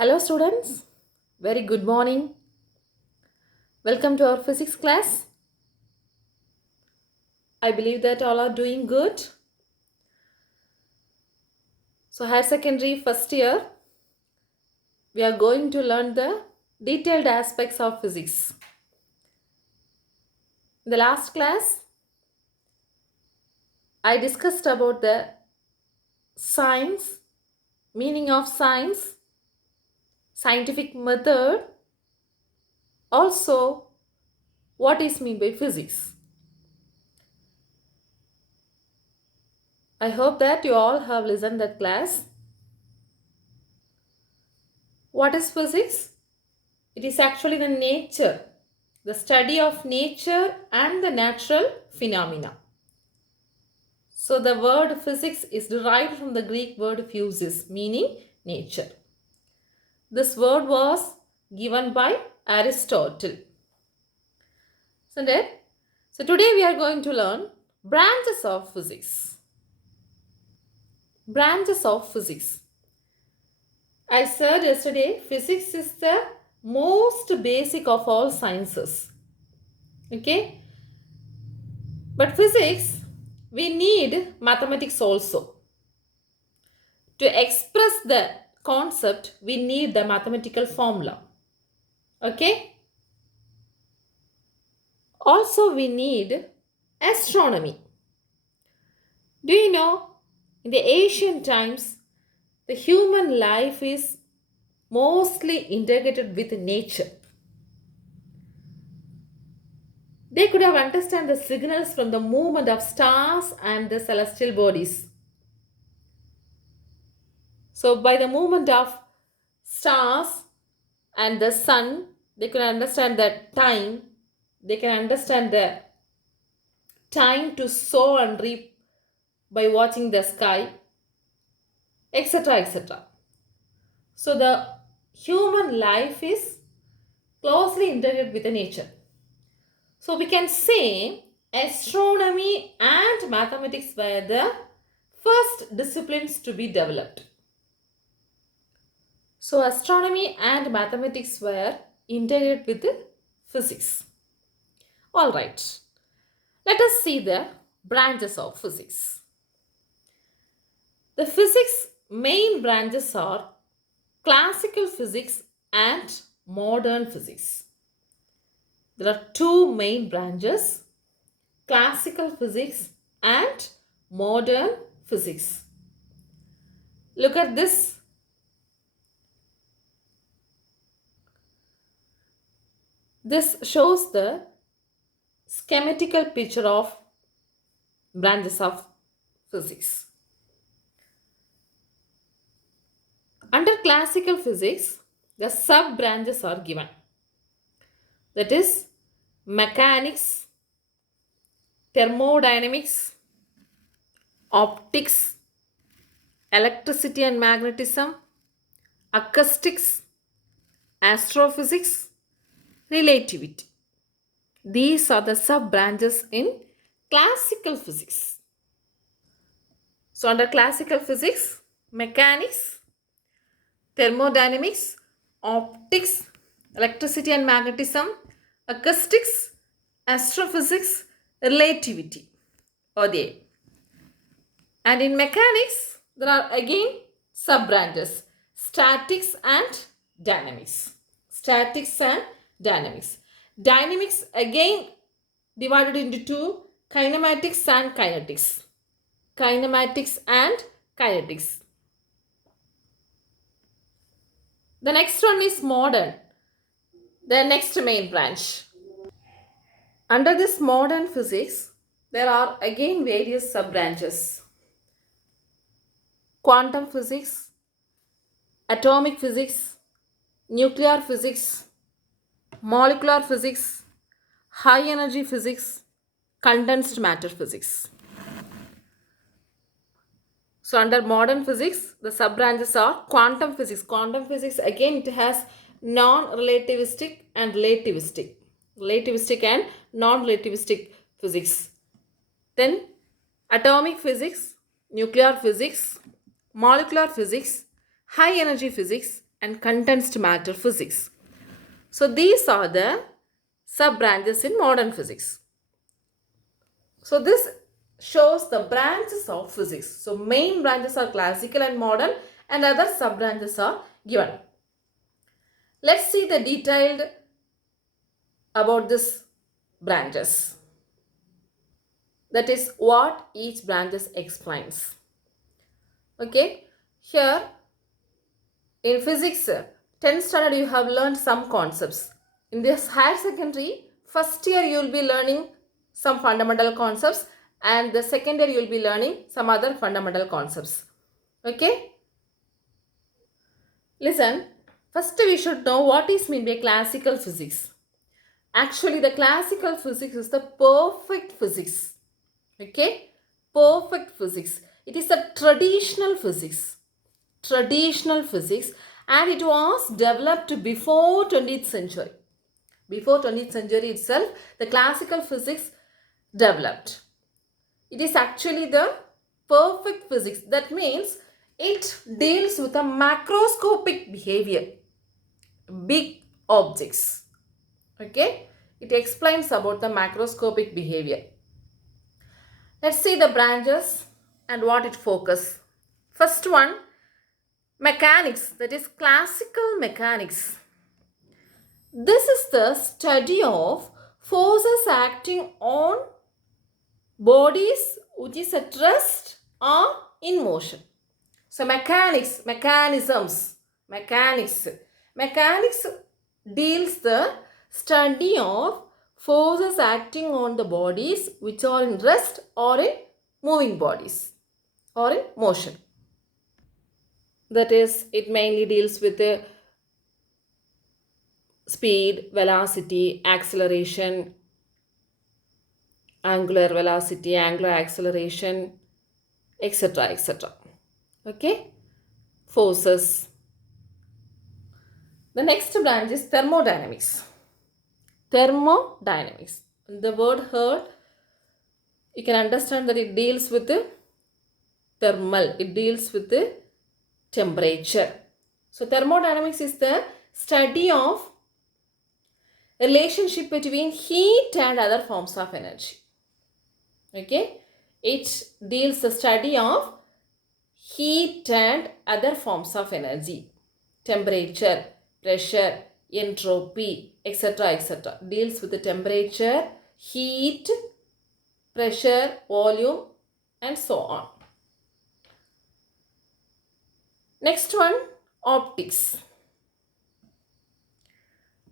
Hello students, very good morning. Welcome to our physics class. I believe that all are doing good. So higher secondary first year, we are going to learn the detailed aspects of physics. In the last class, I discussed about the science, meaning of science, scientific method, also what is meant by physics. I hope that you all have listened that class. What is physics? It is actually the nature, the study of nature and the natural phenomena. So the word physics is derived from the Greek word physis, meaning nature. This word was given by Aristotle. So today we are going to learn branches of physics. Branches of physics. I said yesterday, physics is the most basic of all sciences. Okay? But physics, we need mathematics also. To express the concept, we need the mathematical formula. Okay? Also, we need astronomy. Do you know, in the ancient times, the human life is mostly integrated with nature. They could have understood the signals from the movement of stars and the celestial bodies. So, by the movement of stars and the sun, they can understand the time. They can understand the time to sow and reap by watching the sky, etc. etc. So, the human life is closely integrated with the nature. So, we can say astronomy and mathematics were the first disciplines to be developed. So, astronomy and mathematics were integrated with the physics. All right, let us see the branches of physics. The physics main branches are classical physics and modern physics. There are two main branches, classical physics and modern physics. Look at this. This shows the schematical picture of branches of physics. Under classical physics, the sub branches are given. That is mechanics, thermodynamics, optics, electricity and magnetism, acoustics, astrophysics, relativity. These are the sub branches in classical physics. So, under classical physics, mechanics, thermodynamics, optics, electricity and magnetism, acoustics, astrophysics, relativity are there. And in mechanics, there are again sub branches, statics and dynamics. Statics and dynamics. Dynamics again divided into two, kinematics and kinetics. Kinematics and kinetics. The next one is modern, the next main branch. Under this modern physics, there are again various sub branches. Quantum physics, atomic physics, nuclear physics, molecular physics, high energy physics, condensed matter physics. So under modern physics, the sub branches are quantum physics. Quantum physics again it has non-relativistic and relativistic. Relativistic and non-relativistic physics. Then atomic physics, nuclear physics, molecular physics, high energy physics, and condensed matter physics. So these are the sub-branches in modern physics. So this shows the branches of physics. So main branches are classical and modern, and other sub-branches are given. Let's see the detailed about this branches. That is what each branches explains. Okay, here in physics 10th standard you have learned some concepts. In this higher secondary, first year you will be learning some fundamental concepts, and the second year you will be learning some other fundamental concepts. Okay, listen, first we should know what is meant by classical physics. Actually, the classical physics is the perfect physics. Okay, perfect physics. It is a traditional physics. Traditional physics, and it was developed before 20th century. Before 20th century itself, the classical physics developed. It is actually the perfect physics. That means it deals with a macroscopic behavior, big objects. Okay, it explains about the macroscopic behavior. Let's see the branches and what it focuses. First one, mechanics, that is classical mechanics. This is the study of forces acting on bodies which is at rest or in motion. So mechanics, mechanisms, mechanics. Mechanics deals the study of forces acting on the bodies which are in rest or in moving bodies or in motion. That is, it mainly deals with the speed, velocity, acceleration, angular velocity, angular acceleration, etc. etc. Okay, forces. The next branch is thermodynamics. Thermodynamics. The word heard, you can understand that it deals with the thermal, it deals with the temperature. So thermodynamics is the study of relationship between heat and other forms of energy. Okay, it deals the study of heat and other forms of energy, temperature, pressure, entropy, etc. etc. Deals with the temperature, heat, pressure, volume, and so on. Next one, optics.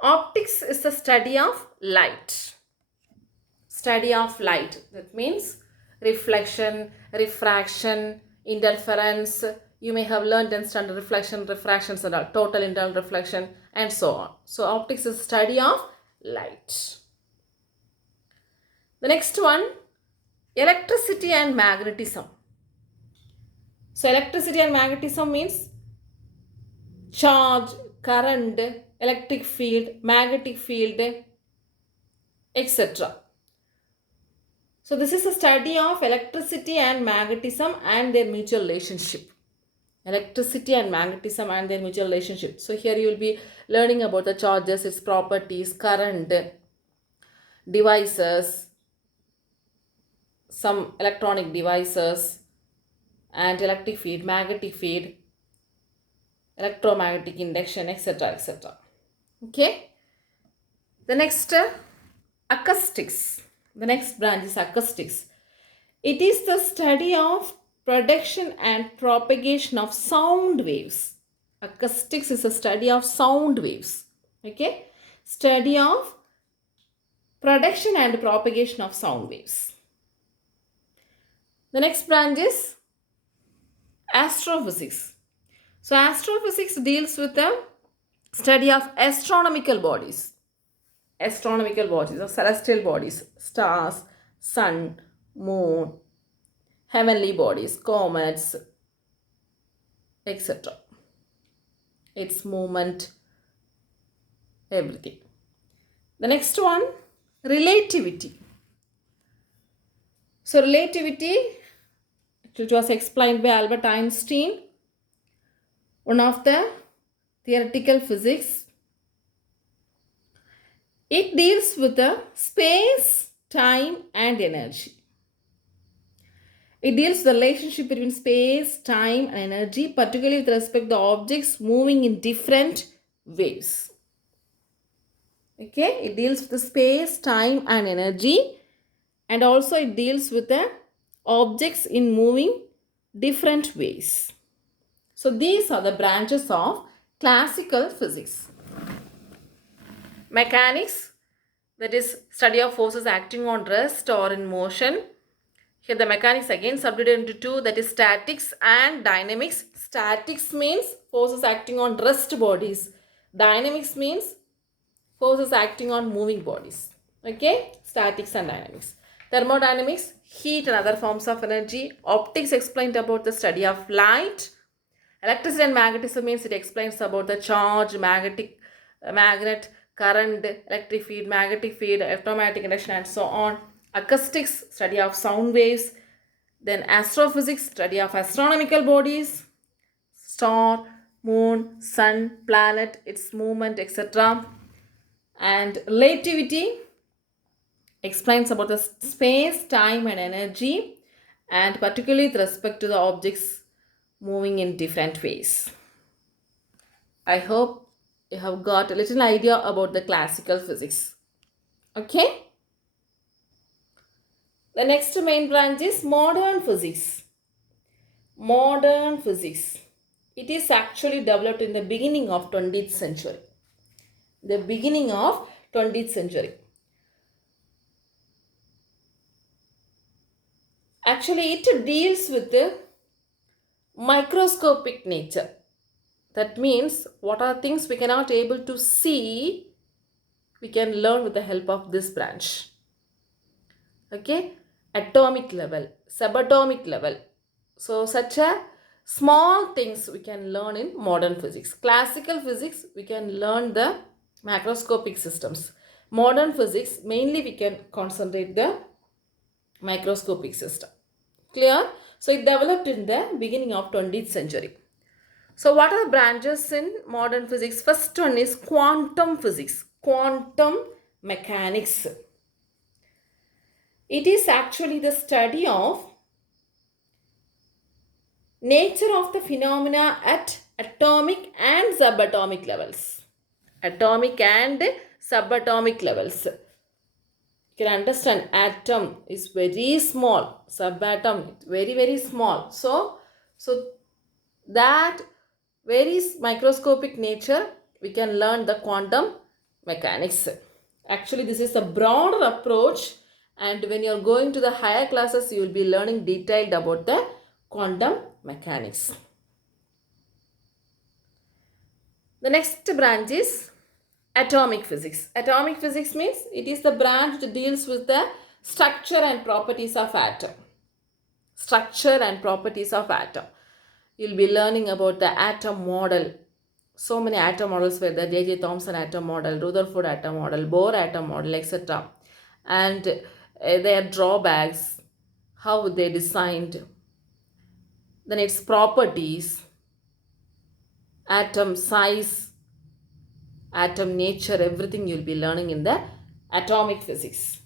Optics is the study of light. Study of light. That means reflection, refraction, interference. You may have learned in standard reflection, refractions and all, total internal reflection and so on. So optics is the study of light. The next one, electricity and magnetism. So electricity and magnetism means charge, current, electric field, magnetic field, etc. So this is a study of electricity and magnetism and their mutual relationship. Electricity and magnetism and their mutual relationship. So here you will be learning about the charges, its properties, current, devices, some electronic devices, and electric field, magnetic field, electromagnetic induction, etc. etc. Okay. The next acoustics. The next branch is acoustics. It is the study of production and propagation of sound waves. Acoustics is a study of sound waves. Okay. Study of production and propagation of sound waves. The next branch is astrophysics. So astrophysics deals with the study of astronomical bodies. Astronomical bodies or celestial bodies, stars, sun, moon, heavenly bodies, comets, etc. Its movement, everything. The next one, relativity. So relativity, it was explained by Albert Einstein, one of the theoretical physics. It deals with the space, time, and energy. It deals with the relationship between space, time, and energy, particularly with respect to objects moving in different ways. Okay, it deals with the space, time, and energy, and also it deals with the objects in moving different ways. So these are the branches of classical physics. Mechanics, that is study of forces acting on rest or in motion. Here the mechanics again subdivided into two, that is statics and dynamics. Statics means forces acting on rest bodies. Dynamics means forces acting on moving bodies. Okay, statics and dynamics. Thermodynamics, heat and other forms of energy. Optics explained about the study of light. Electricity and magnetism means it explains about the charge, magnet, current, electric field, magnetic field, automatic induction, and so on. Acoustics, study of sound waves. Then astrophysics, study of astronomical bodies, star, moon, sun, planet, its movement, etc. And relativity explains about the space, time, and energy, and particularly with respect to the objects moving in different ways. I hope you have got a little idea about the classical physics. Okay? The next main branch is modern physics. Modern physics. It is actually developed in the beginning of 20th century. The beginning of 20th century. Actually, it deals with the microscopic nature. That means what are things we cannot able to see, we can learn with the help of this branch. Okay, atomic level, subatomic level. So such a small things we can learn in modern physics. Classical physics, we can learn the macroscopic systems. Modern physics, mainly we can concentrate the microscopic system. Clear? So it developed in the beginning of 20th century. So what are the branches in modern physics? First one is quantum physics, quantum mechanics. It is actually the study of nature of the phenomena at atomic and subatomic levels. Atomic and subatomic levels. You can understand atom is very small, subatom very small. So that very microscopic nature we can learn the quantum mechanics. Actually, this is a broader approach, and when you are going to the higher classes, you will be learning detailed about the quantum mechanics. The next branch is atomic physics. Atomic physics means it is the branch that deals with the structure and properties of atom. Structure and properties of atom. You'll be learning about the atom model. So many atom models were there. J.J. Thomson atom model, Rutherford atom model, Bohr atom model, etc. And their drawbacks, how they designed, then its properties, atom size, atom nature, everything you'll be learning in the atomic physics.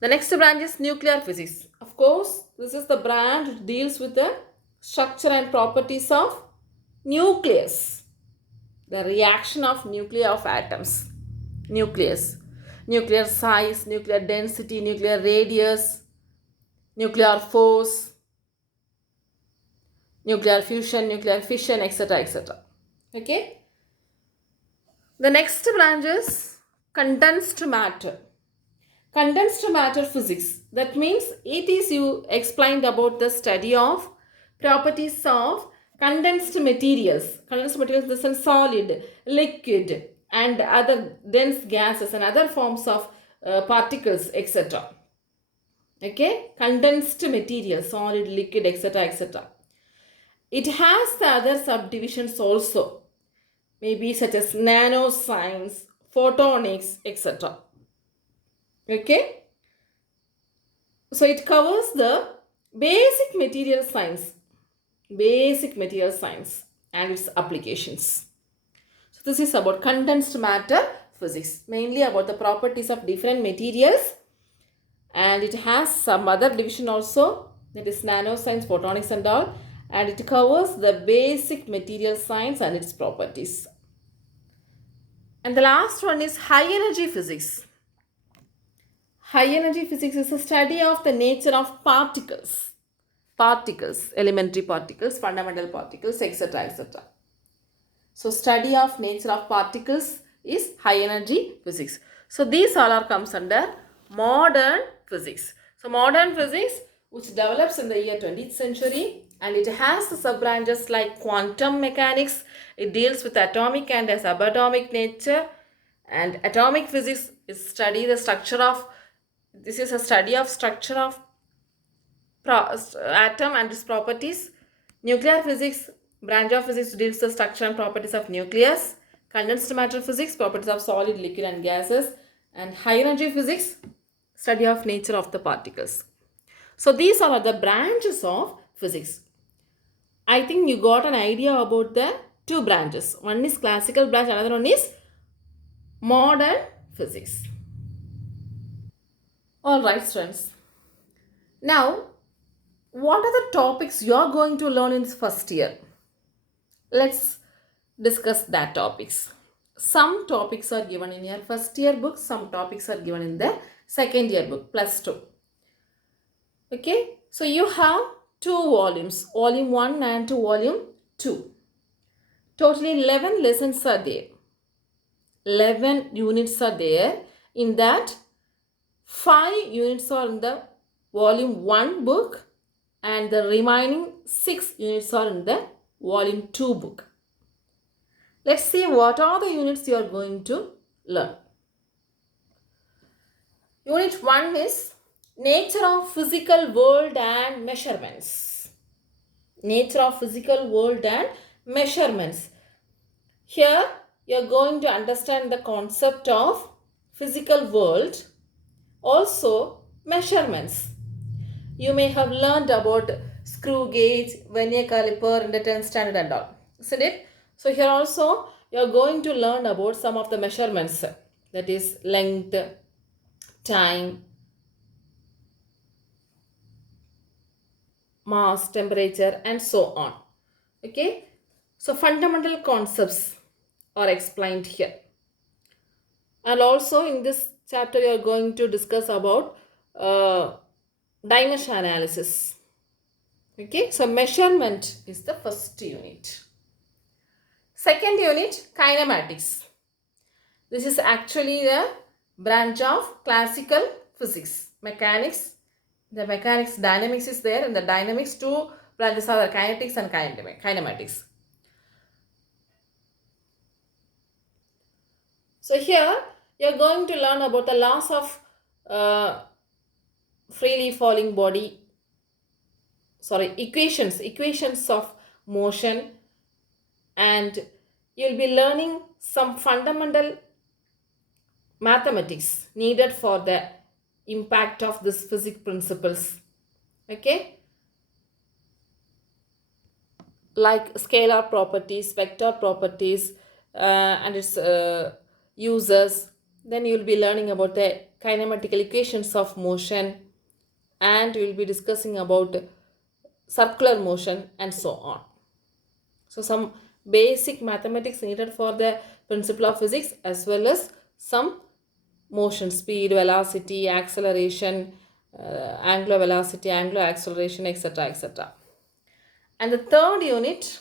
The next branch is nuclear physics. Of course, this is the branch which deals with the structure and properties of nucleus. The reaction of nuclei of atoms. Nucleus. Nuclear size, nuclear density, nuclear radius, nuclear force, nuclear fusion, nuclear fission, etc. etc. Okay. The next branch is condensed matter. Condensed matter physics. That means it is you explained about the study of properties of condensed materials. Condensed materials is a solid, liquid, and other dense gases and other forms of particles, etc. Okay, condensed material, solid, liquid, etc. etc. It has the other subdivisions also, maybe such as nanoscience, photonics, etc. Okay, so it covers the basic material science. Basic material science. and its applications. So this is about condensed matter physics, mainly about the properties of different materials, and it has some other division also, that is nanoscience, photonics and all, and it covers the basic material science and its properties. And the last one is high energy physics. High energy physics is a study of the nature of particles, elementary particles, fundamental particles, etc., etc. So study of nature of particles is high energy physics. So these all are comes under modern physics. So modern physics, which develops in the year 20th century, and it has the sub branches like quantum mechanics. It deals with atomic and subatomic nature, and atomic physics is study the structure of. This is a study of structure of atom and its properties. Nuclear physics, branch of physics, deals with the structure and properties of nucleus. Condensed matter physics, properties of solid, liquid and gases. And high energy physics, study of nature of the particles. So these are the branches of physics. I think you got an idea about the two branches. One is classical branch, another one is modern physics. Alright students. Now, what are the topics you are going to learn in this first year? Let's discuss that topics. Some topics are given in your first year book, some topics are given in the second year book, +2. Okay, so you have 2 volumes, volume 1 and volume 2. Totally 11 lessons are there. 11 units are there. In that, 5 units are in the volume 1 book, and the remaining 6 units are in the volume 2 book. Let's see what are the units you are going to learn. Unit 1 is nature of physical world and measurements. Nature of physical world and measurements. Here you are going to understand the concept of physical world, also measurements. You may have learned about screw gauge, vernier caliper in the 10th standard and all, isn't it? So here also you are going to learn about some of the measurements, that is length, time, mass, temperature and so on. Okay, so fundamental concepts are explained here. And also in this chapter you are going to discuss about dimension analysis. Okay, so measurement is the first unit. Second unit, kinematics. This is actually the branch of classical physics. Mechanics, the mechanics, dynamics is there. In the dynamics, 2 branches are the kinetics and kinematics. So here you are going to learn about the laws of freely falling body, equations of motion, and you will be learning some fundamental mathematics needed for the impact of this physics principles. Okay, like scalar properties, vector properties, and its uses. Then you will be learning about the kinematical equations of motion, and we will be discussing about circular motion and so on. So some basic mathematics needed for the principle of physics, as well as some motion, speed, velocity, acceleration, angular velocity, angular acceleration, etc., etc. And the third unit,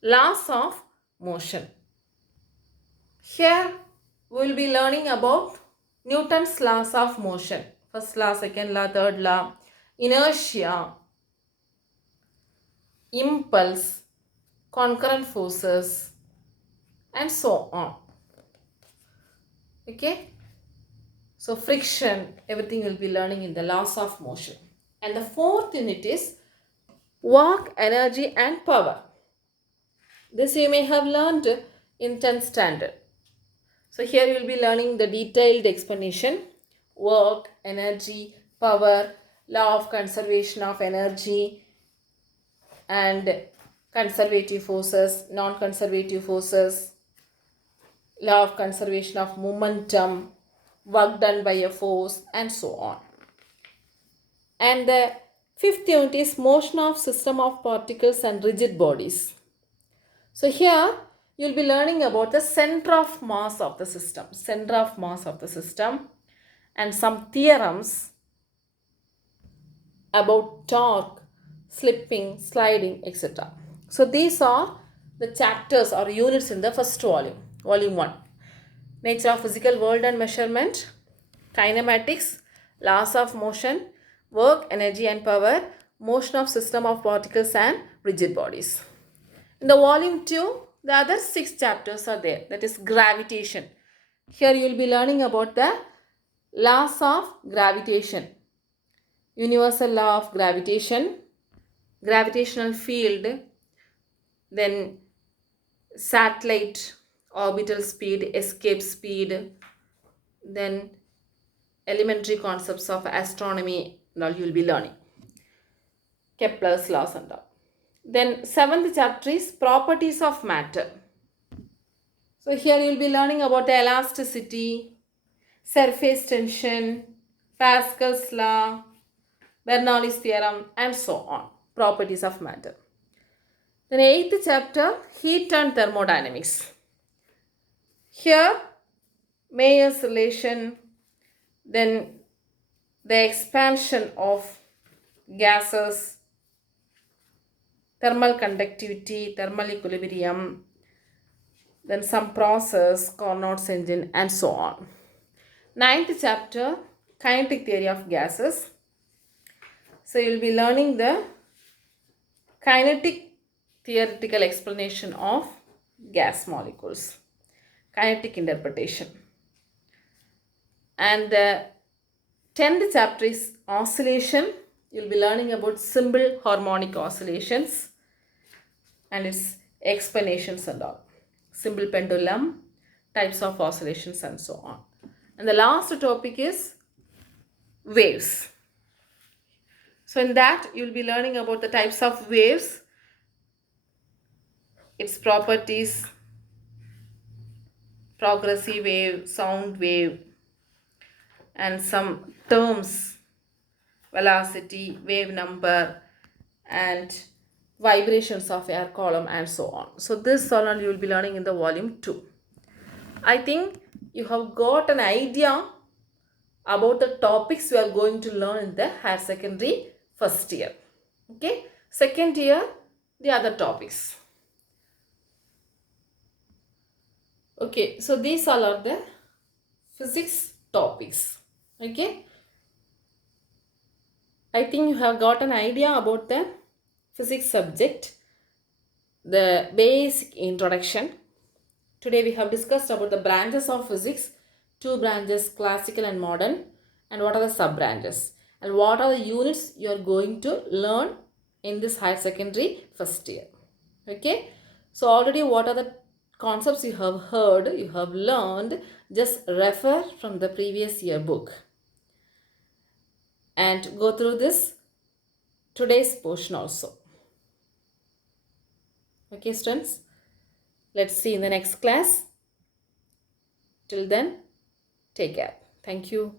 laws of motion. Here we will be learning about Newton's laws of motion. First law, second law, third law, inertia, impulse, concurrent forces and so on. Okay, so friction, everything will be learning in the laws of motion. And the fourth unit is work, energy and power. This you may have learned in 10th standard. So here you will be learning the detailed explanation, work, energy, power, law of conservation of energy, and conservative forces, non-conservative forces, law of conservation of momentum, work done by a force, and so on. And the fifth unit is motion of system of particles and rigid bodies. So here you will be learning about the center of mass of the system, and some theorems about torque, slipping, sliding, etc. So these are the chapters or units in the first volume, volume 1. Nature of physical world and measurement, kinematics, laws of motion, work, energy and power, motion of system of particles and rigid bodies. In the volume 2, the other 6 chapters are there, that is gravitation. Here you will be learning about the laws of gravitation, universal law of gravitation, gravitational field, then satellite orbital speed, escape speed, then elementary concepts of astronomy and all you will be learning. Kepler's laws and all. Then 7th chapter is properties of matter. So here you will be learning about the elasticity, surface tension, Pascal's law, Bernoulli's theorem and so on. Properties of matter. Then 8th chapter, heat and thermodynamics. Here Mayer's relation, then the expansion of gases, thermal conductivity, thermal equilibrium, then some process, Carnot's engine and so on. 9th chapter, kinetic theory of gases. So you will be learning the kinetic theoretical explanation of gas molecules, kinetic interpretation. And the 10th chapter is oscillation. You will be learning about simple harmonic oscillations and its explanations and all. Simple pendulum, types of oscillations and so on. And the last topic is waves. So in that you will be learning about the types of waves, its properties, progressive wave, sound wave, and some terms, velocity, wave number, and vibrations of air column and so on. So this all you will be learning in the volume 2. I think you have got an idea about the topics you are going to learn in the higher secondary first year. Okay, second year, the other topics. Okay, so these all are the physics topics. Okay, I think you have got an idea about the physics subject, the basic introduction. Today we have discussed about the branches of physics, 2 branches, classical and modern, and what are the sub branches and what are the units you are going to learn in this higher secondary first year. Okay, so already what are the concepts you have heard, you have learned, just refer from the previous year book and go through this today's portion also. Okay students, let's see in the next class. Till then, take care. Thank you.